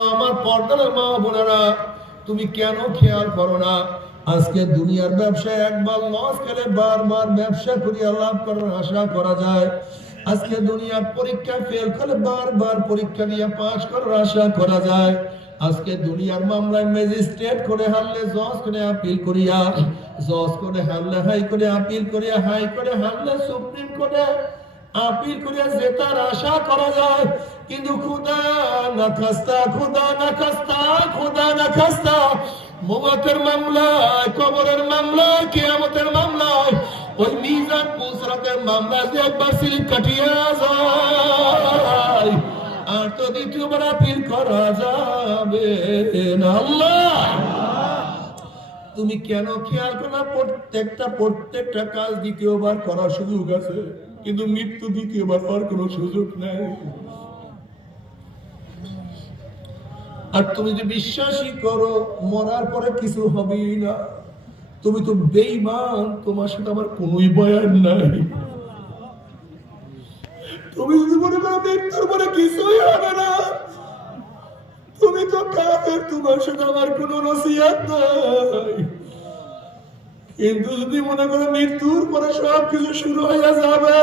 আমার পর্দার মা বোনেরা, তুমি কেন খেয়াল করো না? আজকে দুনিয়ার ব্যবসায় একবার লস খেলে বারবার ব্যবসা করিয়া লাভ করার আশা করা যায়। আজকে দুনিয়ার পরীক্ষা ফেল করে বারবার পরীক্ষা দিয়ে পাস করার আশা করা যায়। আজকে দুনিয়ার মামলায় ম্যাজিস্ট্রেট করে হারলে জজ করে আপিল করিয়া, জজ করে হারলে হাই করে আপিল করিয়া, হাই করে হারলে সুপ্রিম কোর্টে আপিল করিয়া জেতার আশা করা যায়। কিন্তু খুদা না খাস্তা, খুদা না খাস্তা, খুদা না খাস্তা, মওতের মামলায়, কবরের মামলায়, কিয়ামতের মামলায়, ওই মিজান পুসরাতের মামলা যে একবার সিলিপ কাটিয়া যায় আর তো দ্বিতীয়বার আপিল করা যাবে না। আল্লাহ, তুমি কেন খেয়াল করো না? প্রত্যেকটা কাজ দ্বিতীয়বার করার সুযোগ আছে, কিন্তু মৃত্যু দ্বিতীয়বার হওয়ার কোনো সুযোগ নাই। আর তুমি যে বিশ্বাসই করো মরার পরে কিছু হবেই না, তুমি তো বেঈমান, তোমার সাথে আমার কোনোই বয়ান নাই। তুমি যদি মনে করো মৃত্যুর পরে কিছুই হবে না, তুমি তো কাফের, তোমার সাথে আমার কোনো নসিহত নাই। কিন্তু যদি মনে করো মৃত্যুর পরে সব কিছু শুরু হয়ে যাবে,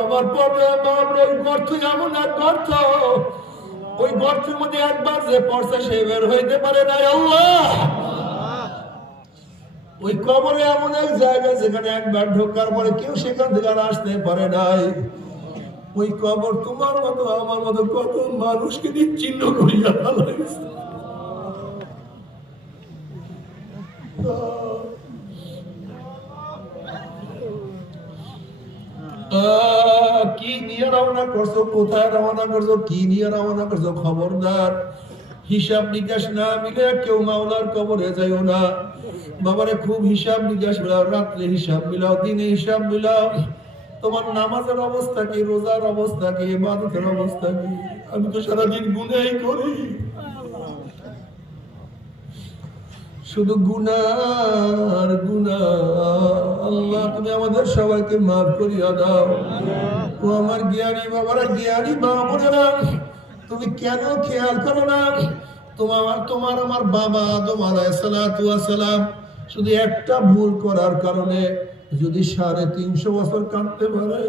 আমার পরে ওই গর্ত এমন এক গর্ত, ওই গর্তের মধ্যে একবার যে পড়ছে সে বের হইতে পারে না। আল্লাহ, ওই কবরে এমন এক জায়গা যেখানে একবার ঢোকার পরে কেউ সেখান থেকে আর আসতে পারে নাই। ওই কবর তোমার মতো আমার মতো কত মানুষকে নিচ্ছিন্ন করিয়া ফেলাইছে। কি নিয়ে রওনা করছো, কোথায় রওনা করছো, কি নিয়ে রওনা করছো, খবরদার হিসাব নিকাশ না মিলে কেউ মাওলার কবরে যাইও না। বাবারে খুব হিসাব নিকাশ মিলাও, রাত্রে হিসাব মিলাও, দিনে হিসাব মিলাও। তোমার নামাজের অবস্থা কি, রোজার অবস্থা কি, ইবাদতের অবস্থা কি? আমি তো সারাদিন গুনাই করি, শুধু গুনার গুনাহ। আল্লাহ, তুমি আমাদের সবাইকে মাফ করিয়া দাও। ও আমার জ্ঞানী বাবারা, জ্ঞানী মা বোনেরা, তুমি কেন খেয়াল করো না? তোমার আমার বাবা আদম আলাইহিস সালাতু ওয়াস সালাম শুধু একটা ভুল করার কারণে যদি 350 বছর কাটতে পারে,